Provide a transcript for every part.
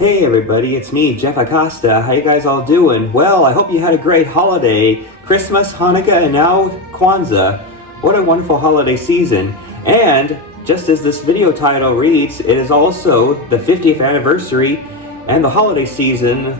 Hey everybody, it's me, Jeff Acosta. How you guys all doing? Well, I hope you had a great holiday. Christmas, Hanukkah, and now Kwanzaa. What a wonderful holiday season. And just as this video title reads, it is also the 50th anniversary and the holiday season,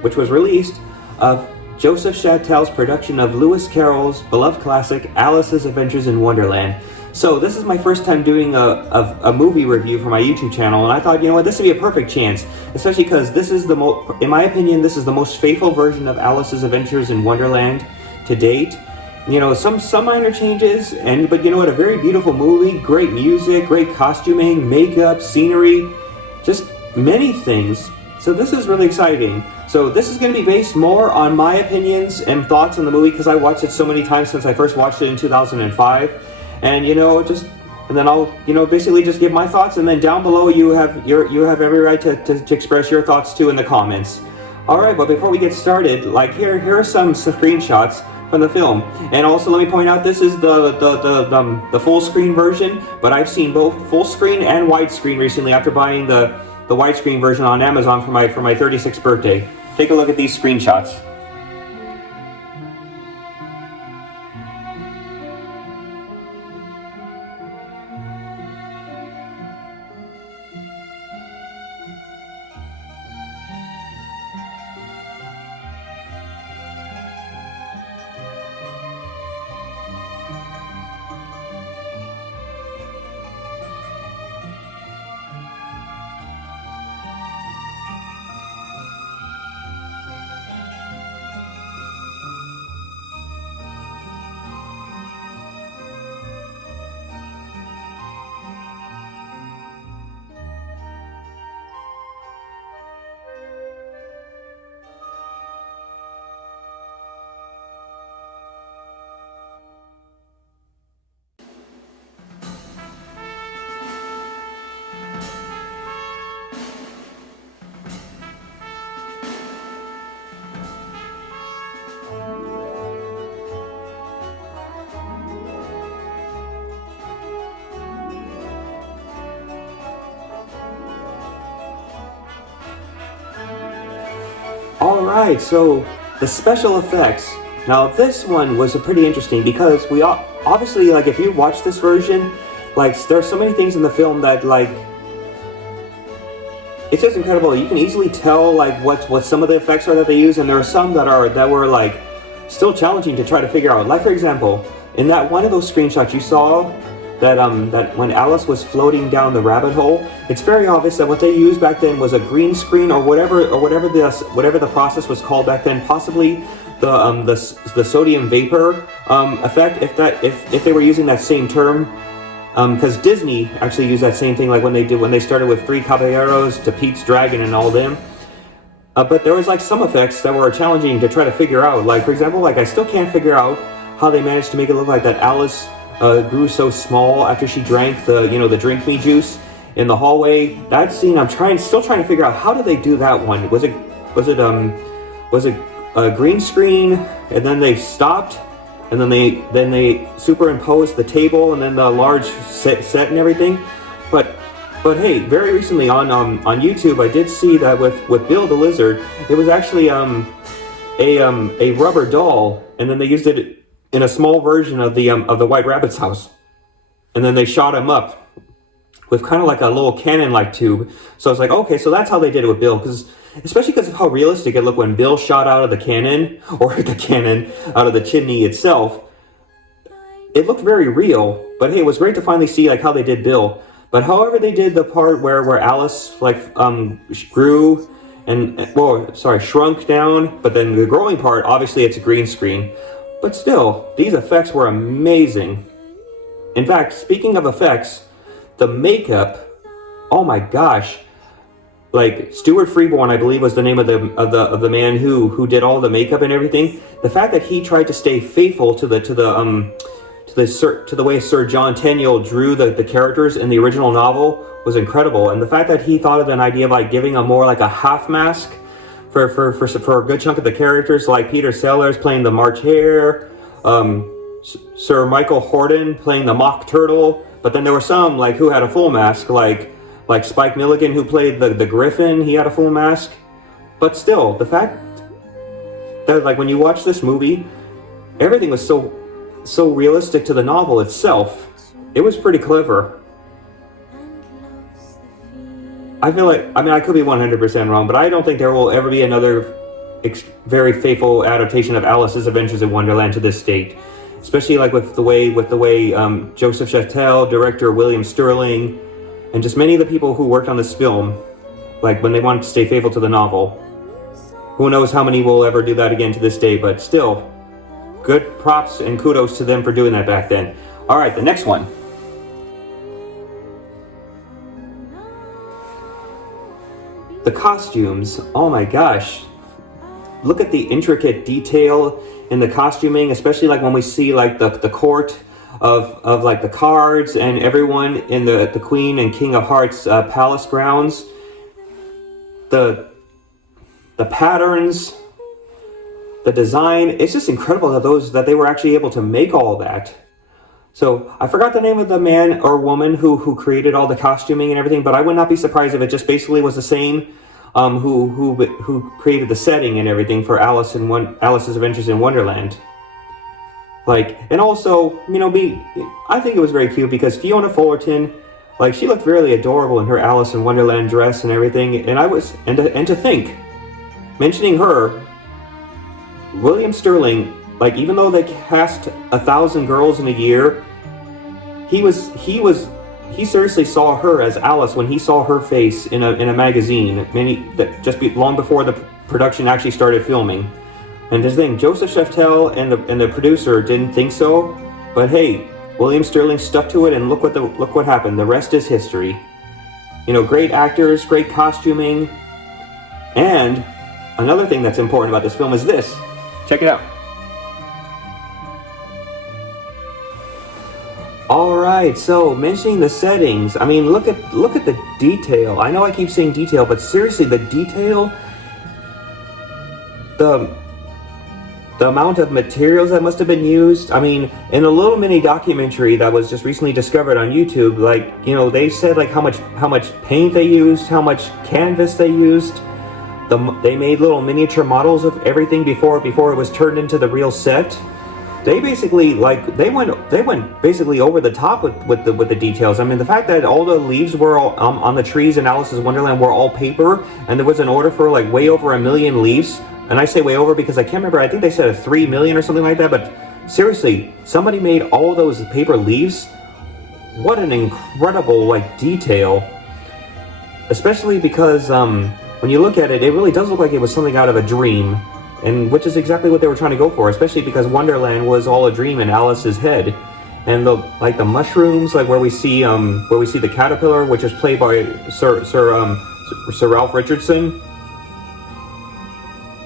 which was released, of Josef Shaftel's production of Lewis Carroll's beloved classic, Alice's Adventures in Wonderland. So this is my first time doing a movie review for my YouTube channel, and I thought, you know what, this would be a perfect chance, especially because this is in my opinion, this is the most faithful version of Alice's Adventures in Wonderland to date. You know, some minor changes, but you know what, a very beautiful movie, great music, great costuming, makeup, scenery, just many things. So this is really exciting. So this is going to be based more on my opinions and thoughts on the movie because I watched it so many times since I first watched it in 2005. And and then I'll basically just give my thoughts, and then down below you have every right to express your thoughts too in the comments. All right, but before we get started, here are some screenshots from the film, and also let me point out this is the full screen version, but I've seen both full screen and widescreen recently after buying the widescreen version on Amazon for my 36th birthday. Take a look at these screenshots. Alright, so the special effects. Now this one was pretty interesting because we obviously, if you watch this version, there are so many things in the film that it's just incredible. You can easily tell what some of the effects are that they use, and there are some that were still challenging to try to figure out. Like for example, in that one of those screenshots you saw that when Alice was floating down the rabbit hole, it's very obvious that what they used back then was a green screen or whatever the process was called back then, possibly the sodium vapor effect, if they were using that same term, because Disney actually used that same thing when they started with Three Caballeros to Pete's Dragon and all them. But there was some effects that were challenging to try to figure out. For example, I still can't figure out how they managed to make it look like that Alice grew so small after she drank the drink me juice in the hallway. That scene, I'm still trying to figure out how did they do that one. Was it a green screen and then they stopped and then they superimposed the table and then the large set and everything. But hey, very recently on YouTube I did see that with Bill the Lizard, it was actually a rubber doll, and then they used it in a small version of the White Rabbit's house, and then they shot him up with kind of a little cannon-like tube. So I was like, okay, so that's how they did it with Bill, especially because of how realistic it looked when Bill shot out of the cannon, or out of the chimney itself. It looked very real, but hey, it was great to finally see how they did Bill. But however they did the part where Alice grew shrunk down, but then the growing part, obviously it's a green screen. But still, these effects were amazing. In fact, speaking of effects, the makeup, oh my gosh. Stuart Freeborn, I believe was the name of the man who did all the makeup and everything. The fact that he tried to stay faithful to the way Sir John Tenniel drew the characters in the original novel was incredible. And the fact that he thought of an idea of giving a more a half mask for a good chunk of the characters, like Peter Sellers playing the March Hare, Sir Michael Hordern playing the Mock Turtle, but then there were some who had a full mask, like Like Spike Milligan, who played the Griffin, he had a full mask. But still, the fact that like when you watch this movie, everything was so realistic to the novel itself. It was pretty clever. I feel like, I mean, I could be 100% wrong, but I don't think there will ever be another very faithful adaptation of Alice's Adventures in Wonderland to this date. Especially like with the way Josef Shaftel, director William Sterling, and just many of the people who worked on this film, like when they wanted to stay faithful to the novel. Who knows how many will ever do that again to this day, but still, good props and kudos to them for doing that back then. All right, the next one. The costumes, oh my gosh. Look at the intricate detail in the costuming, especially like when we see like the court of like the cards and everyone in the Queen and King of Hearts palace grounds. The patterns, the design, it's just incredible that they were actually able to make all that. So I forgot the name of the man or woman who created all the costuming and everything, but I would not be surprised if it just basically was the same who created the setting and everything for Alice's Adventures in Wonderland. Like, and also, you know, I think it was very cute because Fiona Fullerton, like, she looked really adorable in her Alice in Wonderland dress and everything. And to think, mentioning her, William Sterling, like, even though they cast 1,000 girls in a year, he seriously saw her as Alice when he saw her face in a magazine, long before the production actually started filming. And his thing, Josef Shaftel and the producer didn't think so, but hey, William Sterling stuck to it, and look what happened. The rest is history. You know, great actors, great costuming, and another thing that's important about this film is this. Check it out. Alright, so mentioning the settings, I mean, look at the detail. I know I keep saying detail, but seriously, the detail, the amount of materials that must have been used. I mean, in a little mini documentary that was just recently discovered on YouTube, like, you know, they said like how much paint they used, how much canvas they used. They made little miniature models of everything before it was turned into the real set. They basically they went basically over the top with the details. I mean, the fact that all the leaves were all, on the trees in Alice's Wonderland were all paper, and there was an order for like way over 1 million leaves. And I say way over because I can't remember. I think they said 3 million or something like that. But seriously, somebody made all those paper leaves. What an incredible like detail, especially because when you look at it, it really does look like it was something out of a dream. And which is exactly what they were trying to go for, especially because Wonderland was all a dream in Alice's head. And the mushrooms, like where we see the caterpillar, which is played by Sir Ralph Richardson.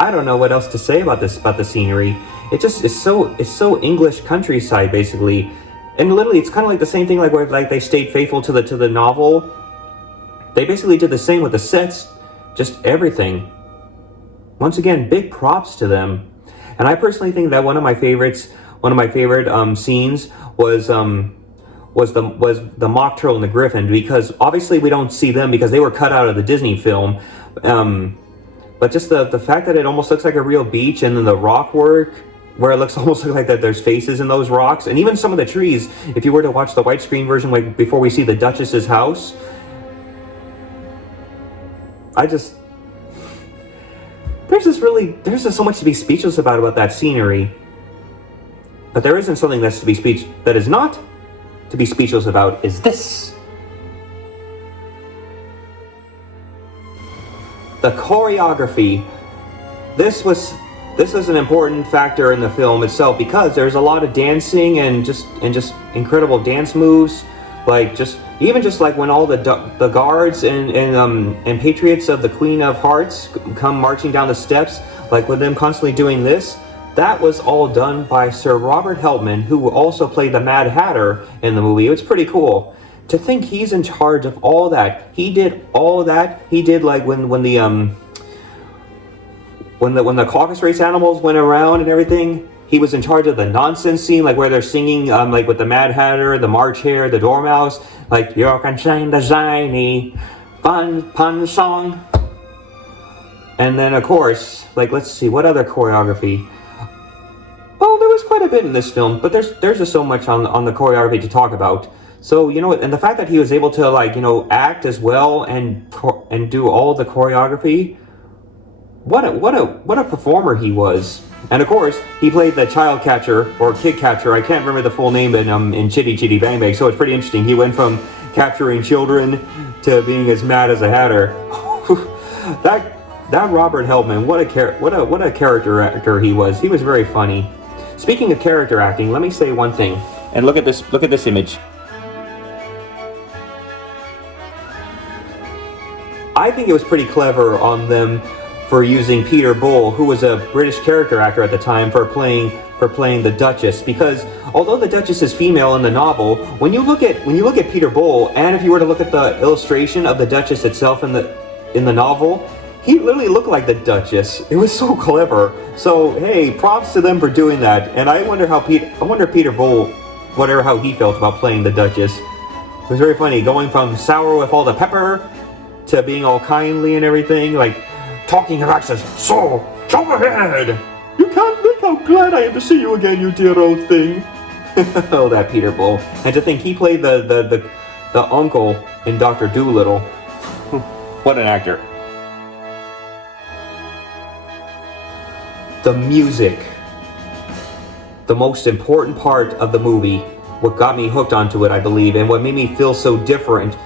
I don't know what else to say about the scenery. It just is so English countryside basically, and literally it's kind of like the same thing like where like they stayed faithful to the novel. They basically did the same with the sets, just everything. Once again, big props to them. And I personally think that one of my favorite scenes was the mock turtle and the griffin, because obviously we don't see them because they were cut out of the Disney film. But just the fact that it almost looks like a real beach, and then the rock work where it looks almost like that there's faces in those rocks, and even some of the trees, if you were to watch the widescreen version like before we see the Duchess's house, there's just so much to be speechless about that scenery. But there isn't something that is not to be speechless about is this. The choreography. This was an important factor in the film itself because there's a lot of dancing and just incredible dance moves, like just like when all the guards and patriots of the Queen of Hearts come marching down the steps, like with them constantly doing this. That was all done by Sir Robert Helpman, who also played the Mad Hatter in the movie. It was pretty cool. To think he's in charge of all that. He did all that. He did like when the caucus race animals went around and everything. he was in charge of the nonsense scene, like where they're singing, like with the Mad Hatter, the March Hare, the Dormouse, like you can sing the zany fun pun song. And then of course, like let's see, what other choreography? Well, there was quite a bit in this film, but there's just so much on the choreography to talk about. So you know, and the fact that he was able to like act as well and do all the choreography. What a performer he was. And of course, he played the child catcher or kid catcher. I can't remember the full name in Chitty Chitty Bang Bang. So it's pretty interesting. He went from capturing children to being as mad as a hatter. that Robert Heldman, what a character actor he was. He was very funny. Speaking of character acting, let me say one thing. And look at this image. I think it was pretty clever on them for using Peter Bull, who was a British character actor at the time, for playing the Duchess, because although the Duchess is female in the novel, when you look at Peter Bull, and if you were to look at the illustration of the Duchess itself in the novel, he literally looked like the Duchess. It was so clever. So hey, props to them for doing that. And I wonder Peter Bull, how he felt about playing the Duchess. It was very funny, going from sour with all the pepper to being all kindly and everything, like talking about says, "So, go ahead! You can't think how glad I am to see you again, you dear old thing." Oh, that Peter Bull. And to think he played the uncle in Dr. Dolittle. What an actor. The music. The most important part of the movie. What got me hooked onto it, I believe, and what made me feel so different,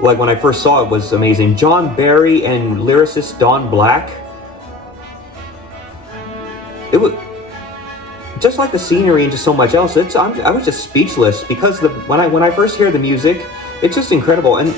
like when I first saw it, was amazing. John Barry and lyricist Don Black. It was just like the scenery and just so much else. I was just speechless because when I first hear the music, it's just incredible. And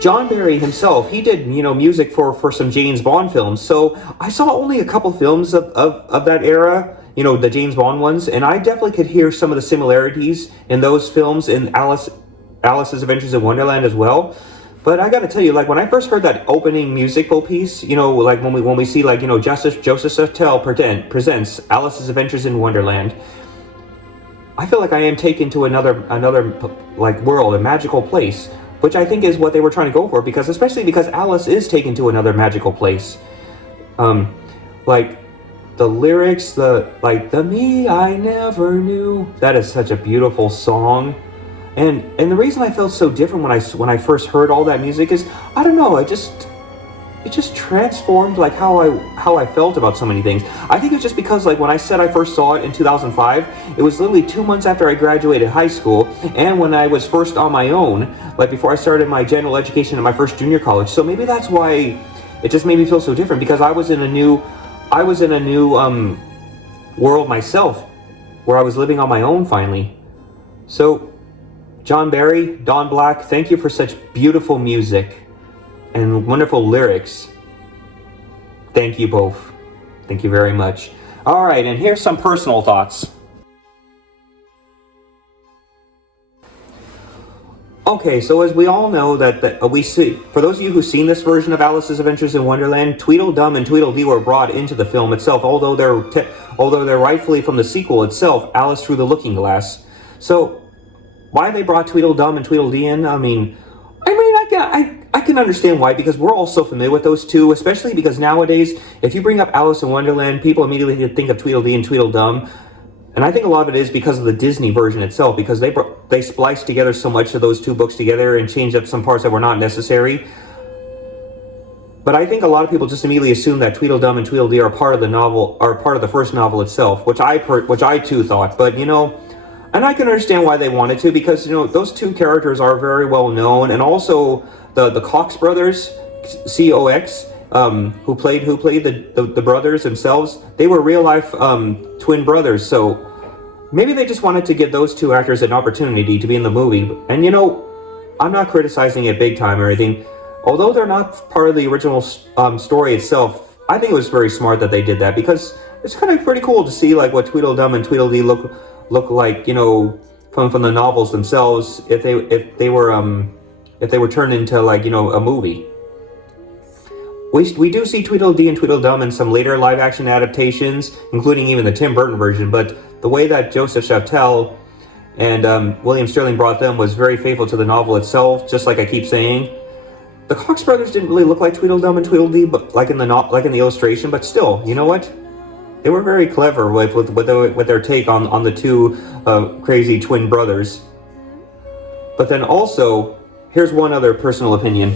John Barry himself, he did music for some James Bond films. So I saw only a couple films of that era, the James Bond ones, and I definitely could hear some of the similarities in those films in Alice's Adventures in Wonderland as well. But I gotta tell you, like when I first heard that opening musical piece, like when we see like Josef Shaftel presents Alice's Adventures in Wonderland, I feel like I am taken to another like world, a magical place, which I think is what they were trying to go for, especially because Alice is taken to another magical place. Like the lyrics, the me I never knew. That is such a beautiful song. And the reason I felt so different when I first heard all that music is, I don't know, it just transformed like how I felt about so many things. I think it's just because like when I said I first saw it in 2005, it was literally 2 months after I graduated high school and when I was first on my own, like before I started my general education at my first junior college. So maybe that's why it just made me feel so different, because I was in a new world myself, where I was living on my own finally. So John Barry, Don Black, thank you for such beautiful music and wonderful lyrics. Thank you both. Thank you very much. All right, and here's some personal thoughts. Okay, so as we all know that we see, for those of you who've seen this version of Alice's Adventures in Wonderland, Tweedledum and Tweedledee were brought into the film itself, although they're rightfully from the sequel itself, Alice Through the Looking Glass. So why they brought Tweedledum and Tweedledee in, I can understand why, because we're all so familiar with those two, especially because nowadays, if you bring up Alice in Wonderland, people immediately think of Tweedledee and Tweedledum. And I think a lot of it is because of the Disney version itself, because they spliced together so much of those two books together and changed up some parts that were not necessary. But I think a lot of people just immediately assume that Tweedledum and Tweedledee are part of the novel, or part of the first novel itself, which I too thought. But and I can understand why they wanted to, because those two characters are very well known, and also the Cox brothers, Cox, who played the brothers themselves, they were real life twin brothers. So maybe they just wanted to give those two actors an opportunity to be in the movie. And I'm not criticizing it big time or anything. Although they're not part of the original story itself, I think it was very smart that they did that, because it's kind of pretty cool to see like what Tweedledum and Tweedledee look like, from the novels themselves, if they were turned into like a movie. We do see Tweedledee and Tweedledum in some later live action adaptations, including even the Tim Burton version, but the way that Josef Shaftel and William Sterling brought them was very faithful to the novel itself. Just like I keep saying, the Cox brothers didn't really look like Tweedledum and Tweedledee, but like in the illustration. But still, you know what? They were very clever with their take on the two crazy twin brothers. But then also, here's one other personal opinion.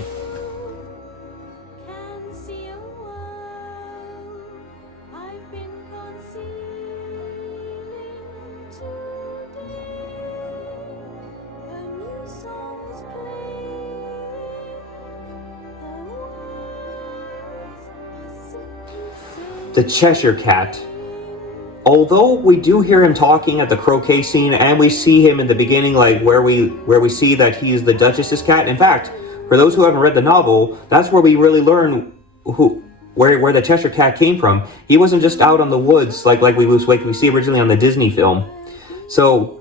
The Cheshire Cat. Although we do hear him talking at the croquet scene, and we see him in the beginning, like where we see that he's the Duchess's cat. In fact, for those who haven't read the novel, that's where we really learn where the Cheshire Cat came from. He wasn't just out on the woods like we see originally on the Disney film. So,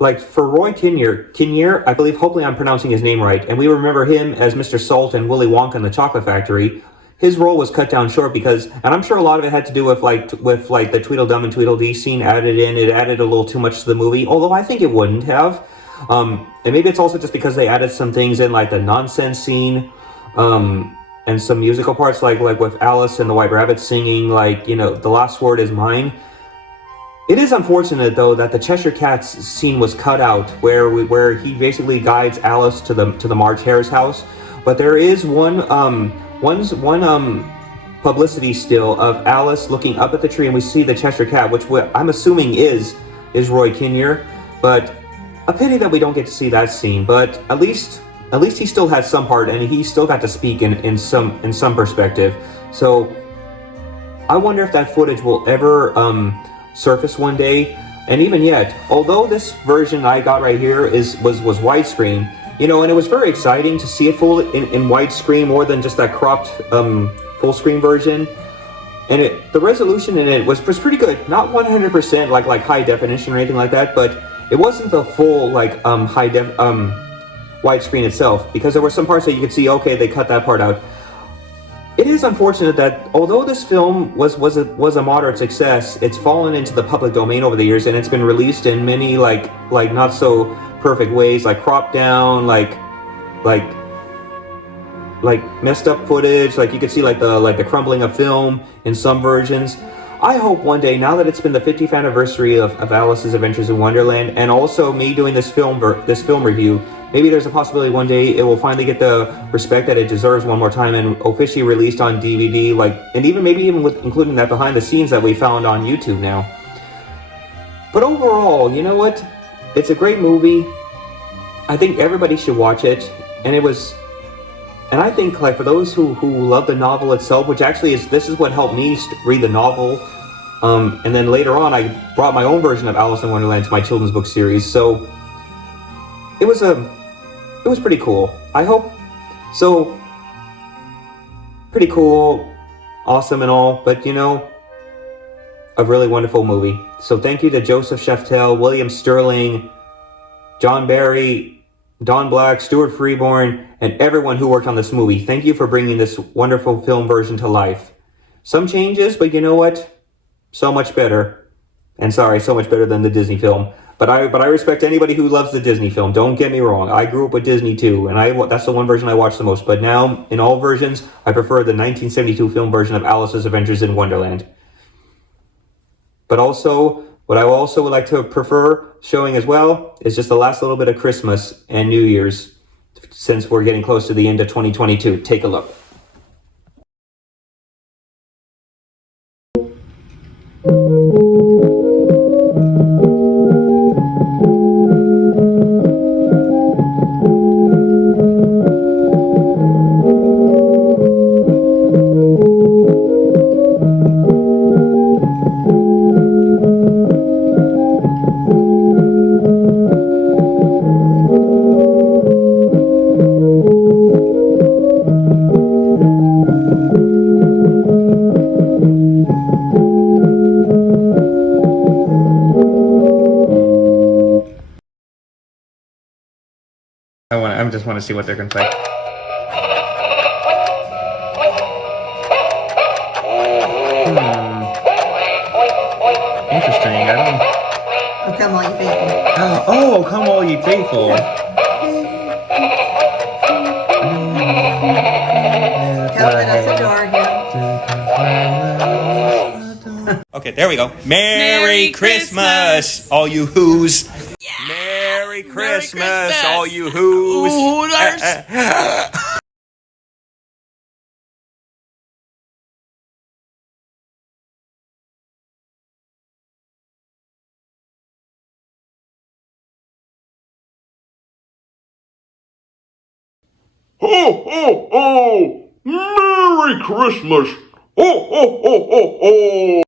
like for Roy Kinnear, I believe, hopefully I'm pronouncing his name right, and we remember him as Mr. Salt and Willy Wonka in the Chocolate Factory. His role was cut down short because, and I'm sure a lot of it had to do with the Tweedledum and Tweedledee scene added in. It added a little too much to the movie, although I think it wouldn't have. And maybe it's also just because they added some things in, like the nonsense scene, and some musical parts, like with Alice and the White Rabbit singing, like, you know, the last word is mine. It is unfortunate, though, that the Cheshire Cat's scene was cut out, where he basically guides Alice to the March Hare's house. But there is one publicity still of Alice looking up at the tree, and we see the Cheshire Cat, which I'm assuming is Roy Kinnear. But a pity that we don't get to see that scene. But at least he still had some part, and he still got to speak in some perspective. So I wonder if that footage will ever surface one day. And even yet, although this version I got right here was widescreen, you know, and it was very exciting to see it full in widescreen more than just that cropped full screen version. And the resolution in it was pretty good. Not 100% like high definition or anything like that, but it wasn't the full like high def widescreen itself, because there were some parts that you could see, okay, they cut that part out. It is unfortunate that although this film was a moderate success, it's fallen into the public domain over the years, and it's been released in many like not so perfect ways, like cropped down, like messed up footage, like you could see like the crumbling of film in some versions. I hope one day, now that it's been the 50th anniversary of Alice's Adventures in Wonderland, and also me doing this film review, maybe there's a possibility one day it will finally get the respect that it deserves one more time and officially released on DVD, and even with including that behind the scenes that we found on YouTube now. But overall, you know what? It's a great movie. I think everybody should watch it, and I think like for those who love the novel itself, which actually this is what helped me read the novel, and then later on I brought my own version of Alice in Wonderland to my children's book series. So it was pretty cool. I hope so. Pretty cool, awesome and all, but you know, a really wonderful movie. So thank you to Josef Shaftel, William Sterling, John Barry, Don Black, Stuart Freeborn, and everyone who worked on this movie. Thank you for bringing this wonderful film version to life. Some changes, but you know what? So much better. And sorry, so much better than the Disney film. But I respect anybody who loves the Disney film. Don't get me wrong. I grew up with Disney too, and that's the one version I watched the most. But now, in all versions, I prefer the 1972 film version of Alice's Adventures in Wonderland. But also, what I also would like to prefer showing as well is just the last little bit of Christmas and New Year's, since we're getting close to the end of 2022. Take a look. I just want to see what they're going to play. Interesting. sing. I don't. Oh, come all you faithful. Oh, come all you faithful. Open us the door again. Okay, there we go. Merry Christmas, all you Whos. Yeah. Merry Christmas, all you Whos. Ho, ho, ho! Merry Christmas! Ho, ho, ho, ho, ho!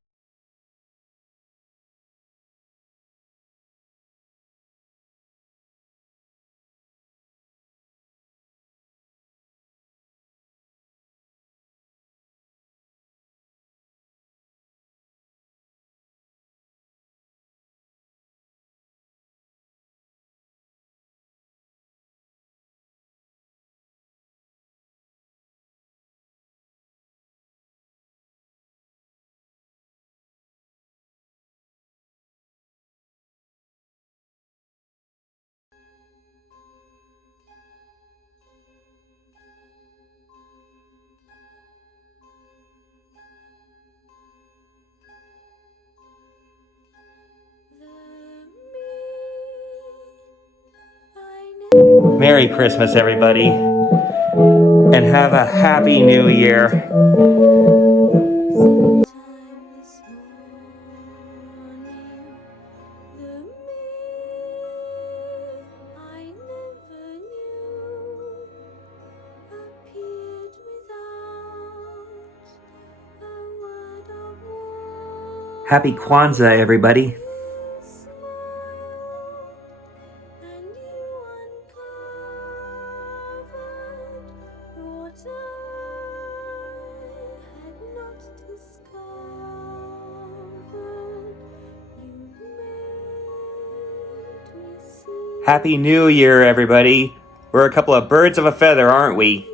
Merry Christmas, everybody, and have a happy New Year. Happy Kwanzaa, everybody. Happy New Year, everybody. We're a couple of birds of a feather, aren't we?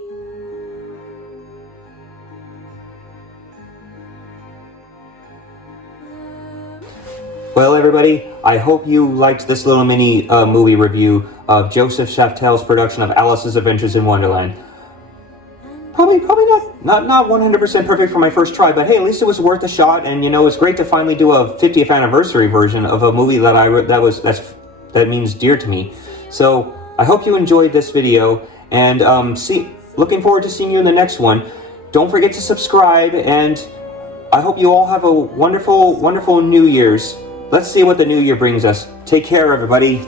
Well, everybody, I hope you liked this little mini movie review of Josef Shaftel's production of Alice's Adventures in Wonderland. Probably not 100% perfect for my first try, but hey, at least it was worth a shot, and you know, it's great to finally do a 50th anniversary version of a movie that means dear to me. So I hope you enjoyed this video, and looking forward to seeing you in the next one. Don't forget to subscribe, and I hope you all have a wonderful, wonderful New Year's. Let's see what the new year brings us. Take care, everybody.